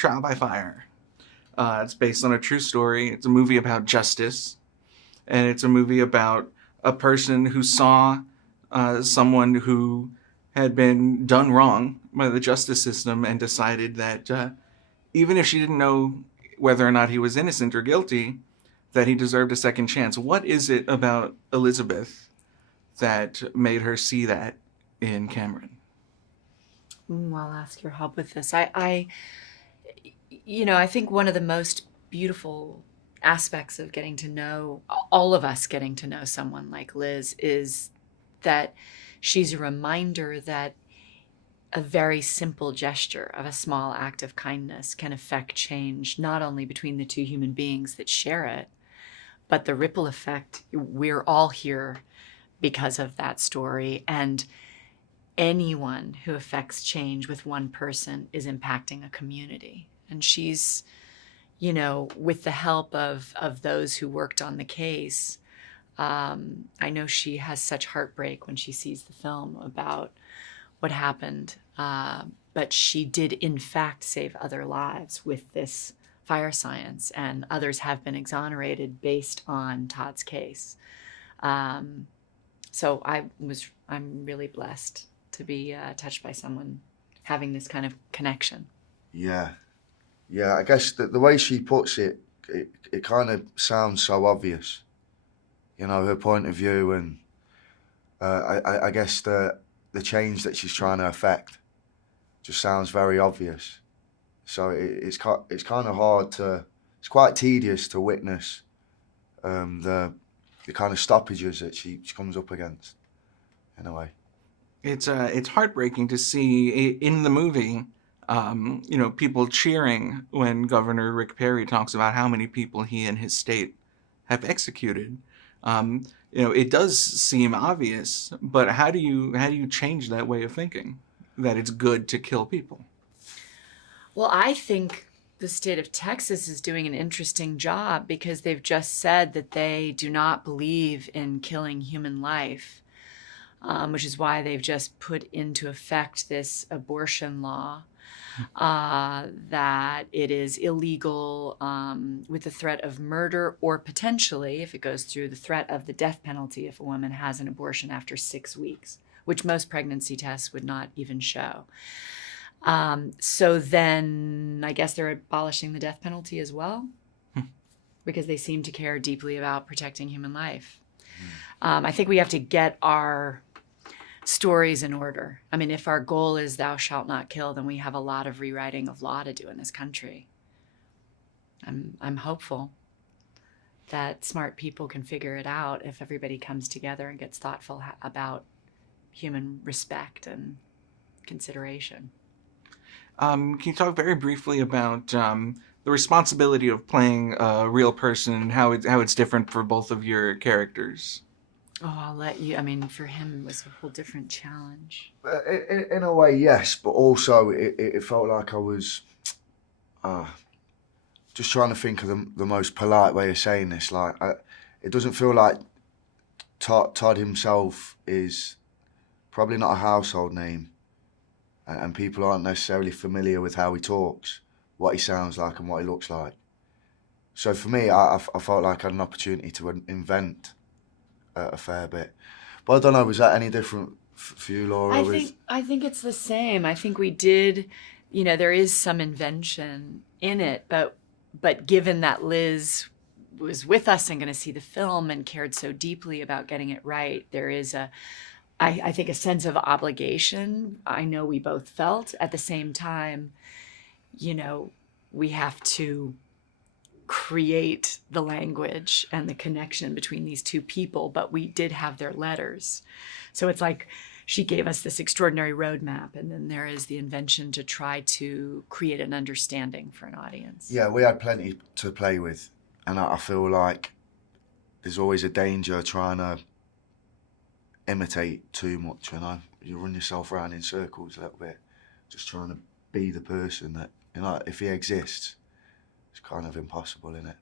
Trial by Fire. It's based on a true story. It's a movie about justice. And it's a movie about a person who saw someone who had been done wrong by the justice system and decided that even if she didn't know whether or not he was innocent or guilty, that he deserved a second chance. What is it about Elizabeth that made her see that in Cameron? I'll ask your help with this. I think one of the most beautiful aspects of getting to know, all of us getting to know someone like Liz, is that she's a reminder that a very simple gesture of a small act of kindness can affect change, not only between the two human beings that share it, but the ripple effect. We're all here because of that story. And anyone who affects change with one person is impacting a community. And she's, with the help of those who worked on the case, I know she has such heartbreak when she sees the film about what happened. But she did, in fact, save other lives with this fire science, and others have been exonerated based on Todd's case. So I'm really blessed to be touched by someone having this kind of connection. Yeah. I guess the way she puts it kind of sounds so obvious. Her point of view, and I guess the change that she's trying to affect just sounds very obvious. So it's kind of hard it's quite tedious to witness the kind of stoppages that she comes up against, in a way. It's heartbreaking to see in the movie, people cheering when Governor Rick Perry talks about how many people he and his state have executed. It does seem obvious, but how do you change that way of thinking, that it's good to kill people? Well, I think the state of Texas is doing an interesting job because they've just said that they do not believe in killing human life, which is why they've just put into effect this abortion law, that it is illegal with the threat of murder, or potentially, if it goes through, the threat of the death penalty if a woman has an abortion after 6 weeks, which most pregnancy tests would not even show. So then I guess they're abolishing the death penalty as well, because they seem to care deeply about protecting human life. I think we have to get our stories in order. I mean, if our goal is thou shalt not kill, then we have a lot of rewriting of law to do in this country. I'm hopeful that smart people can figure it out if everybody comes together and gets thoughtful about human respect and consideration. Can you talk very briefly about the responsibility of playing a real person and how it's different for both of your characters? Oh, I'll let you. I mean, for him, it was a whole different challenge. In a way, yes, but also it felt like I was just trying to think of the most polite way of saying this. Like, it doesn't feel like Todd himself is probably not a household name, and people aren't necessarily familiar with how he talks, what he sounds like, and what he looks like. So for me, I felt like I had an opportunity to invent a fair bit. But I don't know, was that any different for you, Laura? I think it's the same. I think we did, there is some invention in it, but given that Liz was with us and going to see the film and cared so deeply about getting it right, there is I think a sense of obligation. I know we both felt. At the same time, we have to create the language and the connection between these two people, but we did have their letters. So it's like she gave us this extraordinary roadmap, and then there is the invention to try to create an understanding for an audience. Yeah, we had plenty to play with, and I feel like there's always a danger trying to imitate too much, you run yourself around in circles a little bit, just trying to be the person that, if he exists, it's kind of impossible, isn't it?